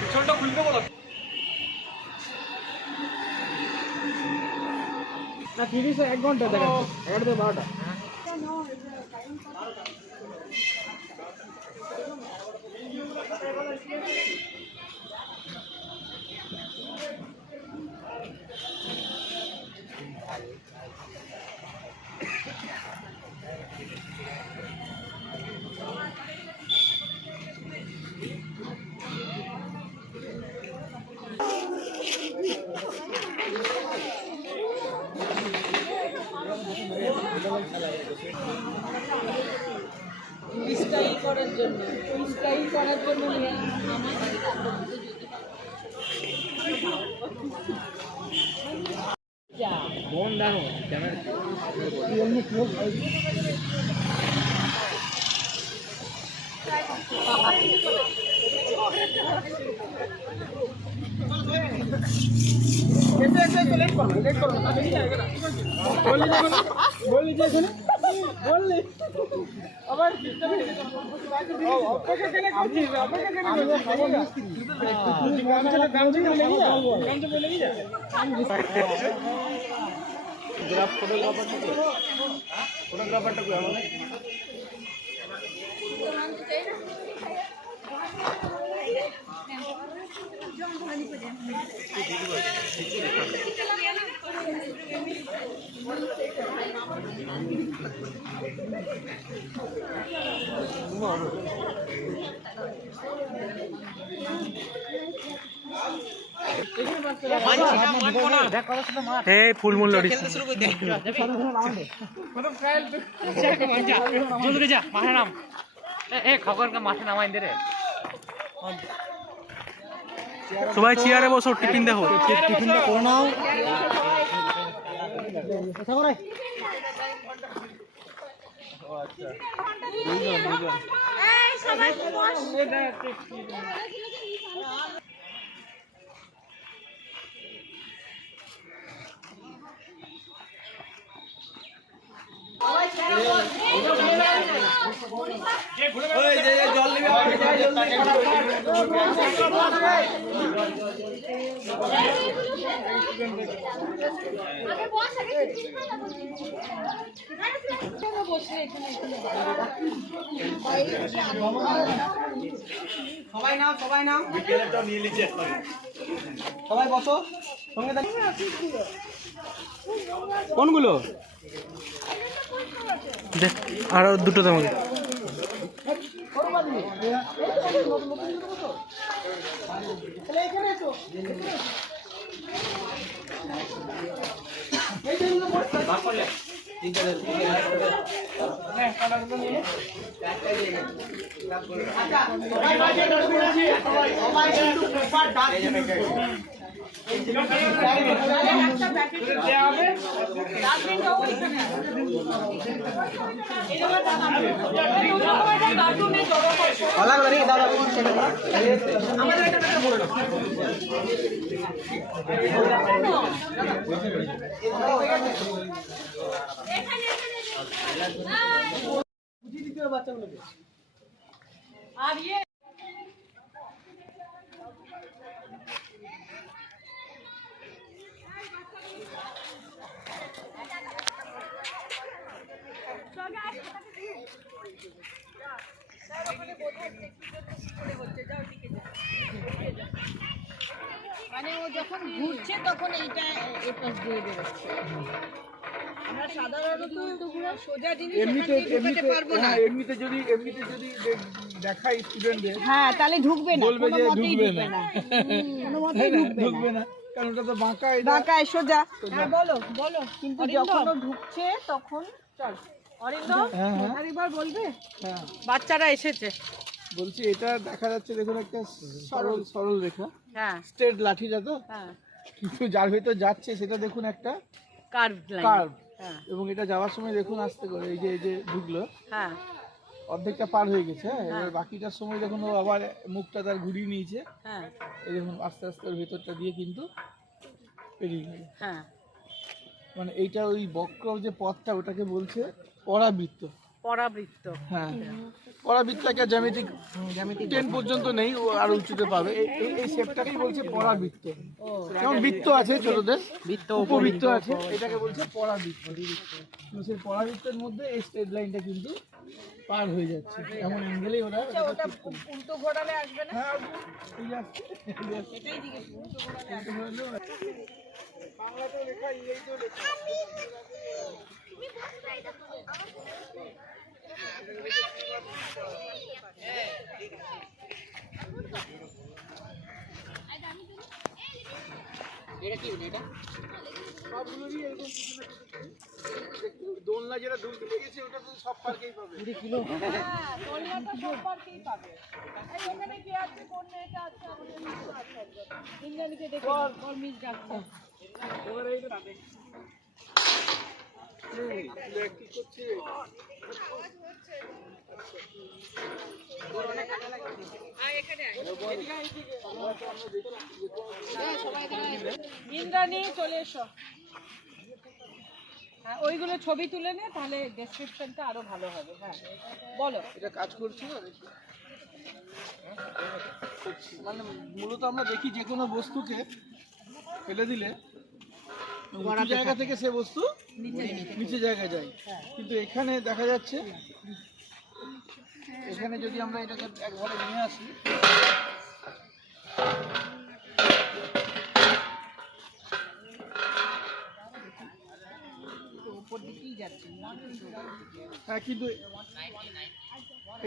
পিছনটা খুলতে বলো না 30 1 ঘন্টা দেখাচ্ছে 11 থেকে 12টা স্টাইল করার জন্য ফোন দেখো ক্যামেরা बोल लीजिए बोल ली আবার ফটোগ্রাফারটা কই আমাদের ফুলমূল জলদি যা মাঠে নাম খবর মাঠে নামাই দে রে সবাই চেয়ারে বসো টিফিন দেখো টিফিনটা করে নাও জল সবাই নাও বিকেলেটা নিয়ে নিচে সবাই বসো সঙ্গে কোনগুলো দেখ আর দুটো তোমাকে আর ये মানে ও যখন ঘুরছে তখন এইটা এই পাশ দিয়ে বেরোচ্ছে আমরা সাধারণত সোজা জিনিস ঢুকতে পারবো না এমনিতে যদি দেখাই স্টুডেন্টদের হ্যাঁ তাহলে ঢুকবে না বলবে যে ঢুকবে না কোনো মতেই ঢুকবে না কারণ ওটা তো বাঁকা সোজা হ্যাঁ বলো কিন্তু যখন ও ঢুকছে তখন চল অরিন্দম আরেকবার বলবে হ্যাঁ বাচ্চারা এসেছে বলছি এটা দেখা যাচ্ছে দেখুন একটা সরল রেখা হ্যাঁ স্ট্রেট লাঠিটা তো হ্যাঁ কিন্তু যার ভিতর যাচ্ছে সেটা দেখুন একটা কার্ভ লাইন। কার্ভ। হ্যাঁ এবং এটা যাওয়ার সময় দেখুন আস্তে করে এই যে ঢুকলো, হ্যাঁ অর্ধেকটা পার হয়ে গেছে। এবার বাকিটার সময় দেখুন ও আবার মুখটা তার ঘুরিয়ে নিয়েছে। হ্যাঁ এই দেখুন আস্তে আস্তে ওর ভেতরটা দিয়ে কিন্তু পেরিয়ে গেল। হ্যাঁ মানে এইটা ওই বক্র যে পথটা ওটাকে বলছে পরাবৃত্ত। পরাবৃত্ত। হ্যাঁ, পরাবৃত্ত একটা জ্যামিতিক 10 পর্যন্ত নেই, ও আরো উঁচুতে পাবে। এই শেপটাকেই বলছে পরাবৃত্ত। যেমন বৃত্ত আছে ছোটদের, উপবৃত্ত আছে, এটাকে বলছে পরাবৃত্ত। সেই পরাবৃত্তের মধ্যে এই স্ট্রেট লাইনটা কিন্তু পার হয়ে যাচ্ছে, এমন অ্যাঙ্গেলেই ওরা। ওটা উল্টো ঘোরালে আসবে না? হ্যাঁ, এই যাচ্ছে, এটাই জিজ্ঞেস উল্টো ঘোরালে আসবে। বাংলাতেও লেখা, ইংরেজিতেও লেখা। সবগুলোরই এরকম কিছু না কিছু। দোলনা যেটা দুলতে লেগেছে ওটা তো সব পার্কেই পাবে। হ্যাঁ, দোলনাটা সব পার্কেই পাবে। এই ওখানে কি আছে, কোন মেয়েটা আছে আমাদের মিস আছে একজন। ইন্দ্রাণীকে দেখে ওর মিস ডাকছে। এবার এইটা দেখ। দেখ কি করছে। ইন্দ্রাণী চলে এসো। হ্যাঁ, ওইগুলো ছবি তুলে নে, তাহলে ডেসক্রিপশনটা আরো ভালো হবে। হ্যাঁ বলো। এটা কাজ করছে না দেখি। মানে মূলত আমরা দেখি যে কোনো বস্তুকে ফেলে দিলে উঁচু জায়গা থেকে সে বস্তু নিচে জায়গায় যায়, কিন্তু এখানে দেখা যাচ্ছে এখানে যদি আমরা এটাকে একবারে নিয়ে আসি, উপর দিকেই যাচ্ছে। হ্যাঁ, কিন্তু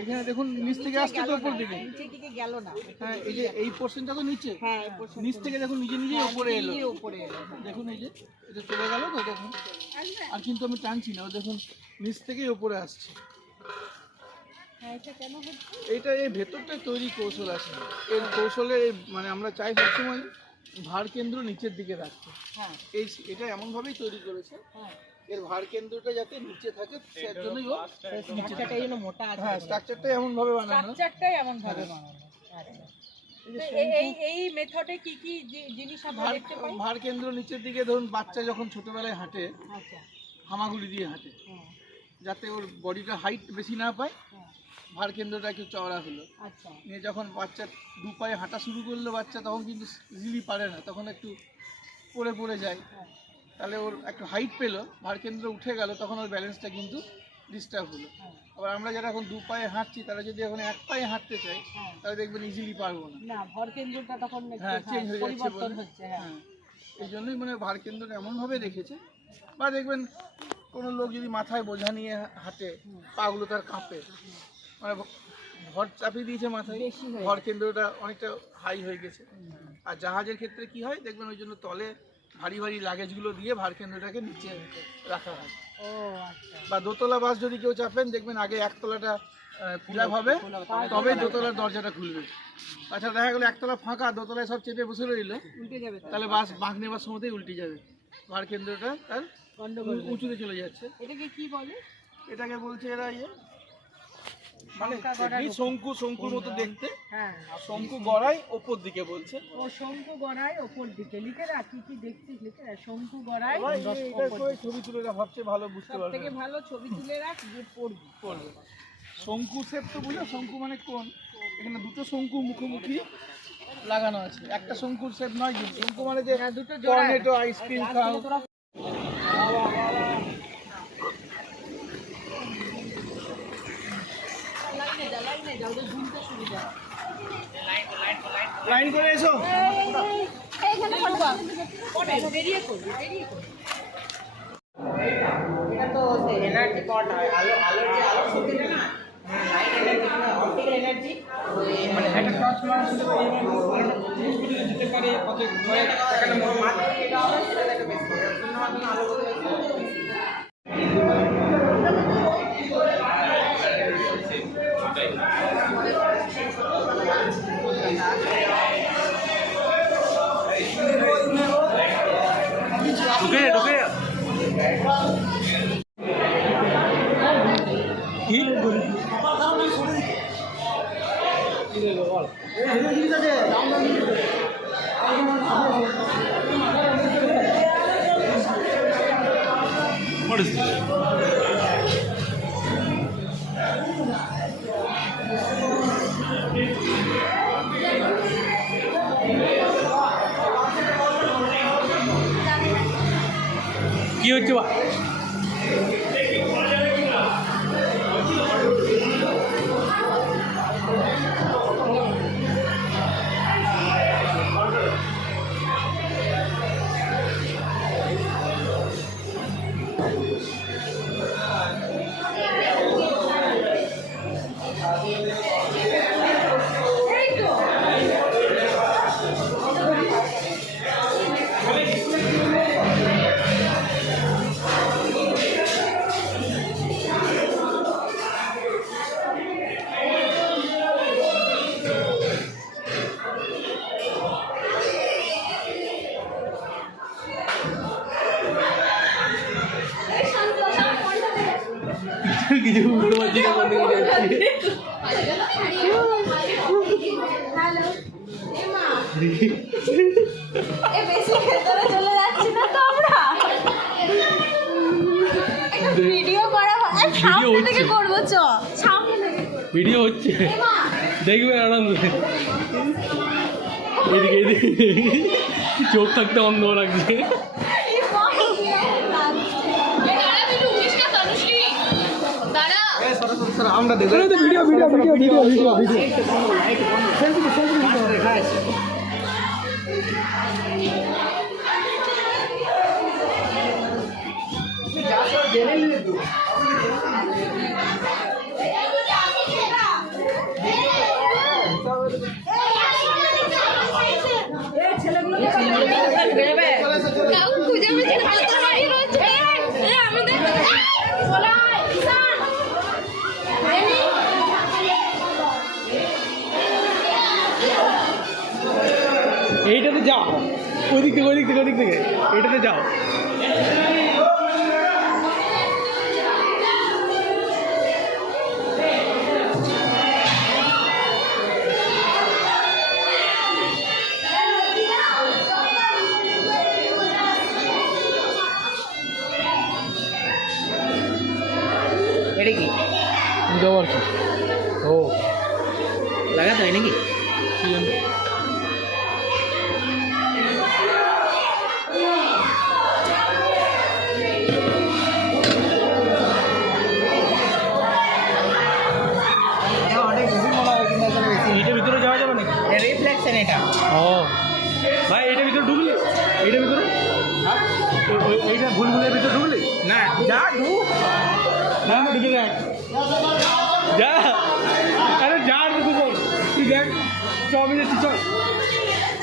এখানে দেখুন নিচ থেকে আসছে তো উপর দিকে। নিচের দিকে গেল না। হ্যাঁ, এই যে এই পোর্শনটা তো নিচে, হ্যাঁ, নিচ থেকে দেখুন নিজে নিজেই উপরে এলো। উপরে এলো। দেখুন এই যে এটা চলে গেল তো দেখুন, আর কিন্তু আমি টানছি না, ও দেখুন নিচ থেকেই উপরে আসছে। হ্যাঁ, এটা কেন হচ্ছে? এইটা এই ভেতরটা তৈরি কৌশল আছে। এর কৌশলে মানে আমরা চাই সবসময় ভার কেন্দ্র নিচের দিকে রাখতে। হ্যাঁ এটা এমনভাবেই তৈরি করেছে, হ্যাঁ, এর ভার কেন্দ্রটা যাতে নিচে থাকে, সেটার জন্যই ও স্ট্রাকচারটা এই জন্য মোটা আছে। হ্যাঁ, স্ট্রাকচারটা এমনভাবে বানানো। স্ট্রাকচারটাই এমন ভাবে বানানো। আচ্ছা, এই মেথডে কি কি জিনিস আমরা দেখতে পাই? ভার কেন্দ্র নিচের দিকে ধরুন বাচ্চা যখন ছোটবেলায় হাঁটে, আচ্ছা, হামাগুড়ি দিয়ে হাঁটে, হ্যাঁ যাতে ওর বডিটা হাইট বেশি না পায়, হ্যাঁ, ভার কেন্দ্রটা একটু চওড়া হলো। আচ্ছা, নিয়ে যখন বাচ্চা দু পায়ে হাঁটা শুরু করলো, বাচ্চা তখন কিন্তু ইজিলি পারে না, তখন একটু পড়ে পড়ে যায়। হ্যাঁ, তাহলে ওর একটু হাইট পেলো, ভার কেন্দ্র উঠে গেল, তখন ওর ব্যালেন্সটা কিন্তু ডিস্টার্ব হলো। হ্যাঁ, আবার আমরা যারা এখন দু পায়ে হাঁটছি, তারা যদি এখন এক পায়ে হাঁটতে চাই, হ্যাঁ। তাহলে দেখবেন ইজিলি পারবো না। না, ভর কেন্দ্রটা তখন একটু, হ্যাঁ, চেঞ্জ হয়ে যাচ্ছে পরিবর্তন বলে। হচ্ছে। হ্যাঁ, হ্যাঁ, এই জন্যই মানে ভার কেন্দ্রটা এমনভাবে রেখেছে। বা দেখবেন কোনো লোক যদি মাথায় বোঝা নিয়ে হাঁটে, পাগুলো তার কাঁপে, মানে ভর চাপিয়ে দিয়েছে মাথায়, বেশি হয়ে ভর কেন্দ্রটা অনেকটা হাই হয়ে গেছে। আর জাহাজের ক্ষেত্রে কি হয় দেখবেন, ওই জন্য তলে ভারী ভারী লাগেজগুলো দিয়ে ভার কেন্দ্রটাকে নিচে রাখা হয়। ও আচ্ছা, বা দোতলা বাস যদি কেউ চাপেন, দেখবেন আগে একতলাটা ফিল আপ হবে, তবেই দোতলার দরজাটা খুলবে। আচ্ছা, দেখা গেলো একতলা ফাঁকা, দোতলায় সব চেপে বসে রইলো, উল্টে যাবে তো। তাহলে বাস বাঁক নেবার সময়তেই উল্টে যাবে, ভার কেন্দ্রটা তার গন্ডগোল। উঁচুতে চলে যাচ্ছে। এটাকে কি বলে? এটাকে বলছে এরা মানে শঙ্কা গড়ার এমনি শঙ্কুর মতো দেখতে, হ্যাঁ, শঙ্কু গড়াই ওপর দিকে বলছে। ও শঙ্কু গড়ায় ওপর দিকে লিখে রাখি, কি দেখছিস লিখে রাখ, শঙ্কু গড়ায় এটা করে ছবি তুলে ভাবছে ভালো বুঝতে সব পারবে। থেকে ভালো ছবি তুলে রাখ, যে পড়বি। পড়বে শঙ্কু শেপ তো বুঝো, শঙ্কু মানে কোন, এখানে দুটো শঙ্কু মুখোমুখি লাগানো আছে, একটা শঙ্কুর শেপ নয় কিন্তু। শঙ্কু মানে যে দুটো টর্নেডো আইসক্রিম খাও, তোরা লাইনে যাও, ওদের ঝুলতে সুবিধা। লাইন করে এসো। বেরিয়ে করবি, বেরিয়ে করবি। এটা তো এনার্জি পট হয়, আলোর যে আলো শক্তি না, লাইট এনার্জি না, অপটিক্যাল এনার্জি, মানে একটা টর্চ মারা শুধু যেতে পারে, কত ঘরে সেখানে মাত্র এটা হবে, সেটা একটা বেশি শূন্য মাধ্যমে আলো বদলে ঢুকে কি What is this? কি হচ্ছে বা কিছু বুঝতে পারছি না কোন দিকে যাচ্ছি ভিডিও হচ্ছে দেখবে আরাম এদিকে এদিকে চোখ থাকতে অন্ধ লাগছে আমরা দেখবো video video video video video video এইটাতে যাও ওদিক থেকে ওদিক থেকে ওদিক থেকে এইটাতে যাও এটা কি দেওয়ার কি ও লাগাতে হয় নাকি এটার ভিতরে যাওয়া যাবে নাকি রিফ্লেকশন এটা ও ভাই এটার ভিতরে ঢুকলি এইটার ভিতরে এইটা ভুলভুলের ভিতরে ঢুকলি না যা ঢুক না ঢুকে দেখ যা আরে যা ঢুকু বল তুই দেখ চল যাচ্ছি চল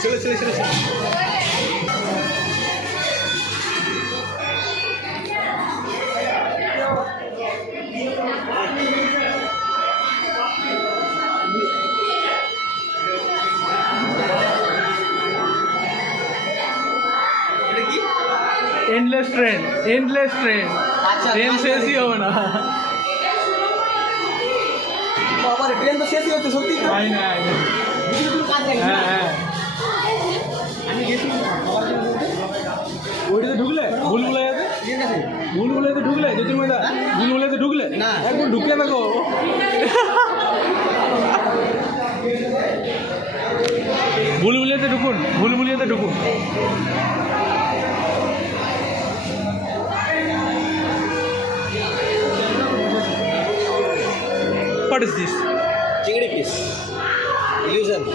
চলে চলে চলে চলে एंडलेस ट्रेन ट्रेन শেষ ही হবে না বাবা ট্রেন তো শেষই হচ্ছে সত্যি তো আই না হ্যাঁ হ্যাঁ আমি গেছি ওইটাতে ঢুকলে ভুলভুলাইয়াতে ঠিক আছে ভুলভুলাইয়াতে ঢুকলে জ্যোতির্ময়দা ভুলভুলাইয়াতে ঢুকলে না একবার ঢুকে দেখো ভুলভুলাইয়াতে ঢুকুন ভুলভুলাইয়াতে ঢুকুন What is this? Chingri fish. Illusion.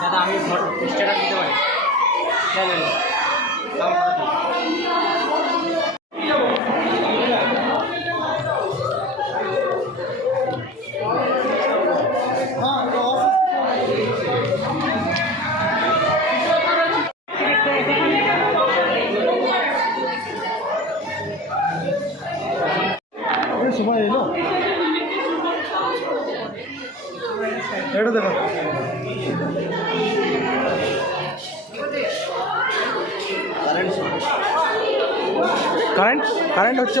দাদা আমি স্ট্যাটাস দিতে পারি এটা দেখো কারেন্ট হচ্ছে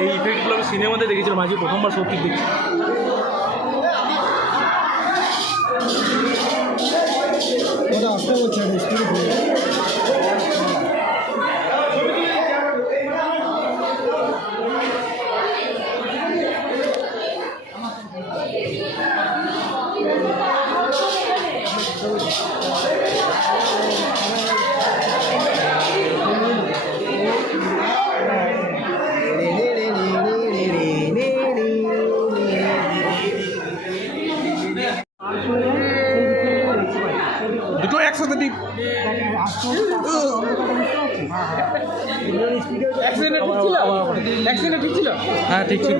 এই ইফেক্টগুলো আমি সিনেমাতে দেখেছিলাম, আজকে প্রথমবার সত্যি দেখছি। দুটো একসাথে দিই। অ্যাক্সিডেন্ট ঠিক ছিল? হ্যাঁ ঠিক ছিল।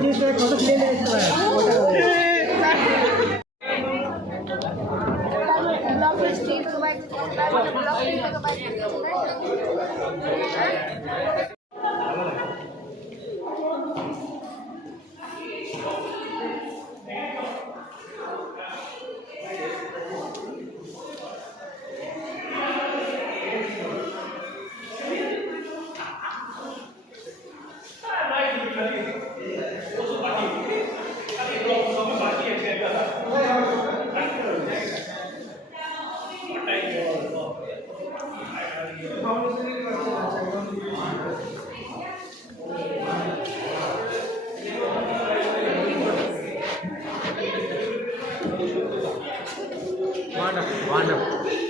Wonderful.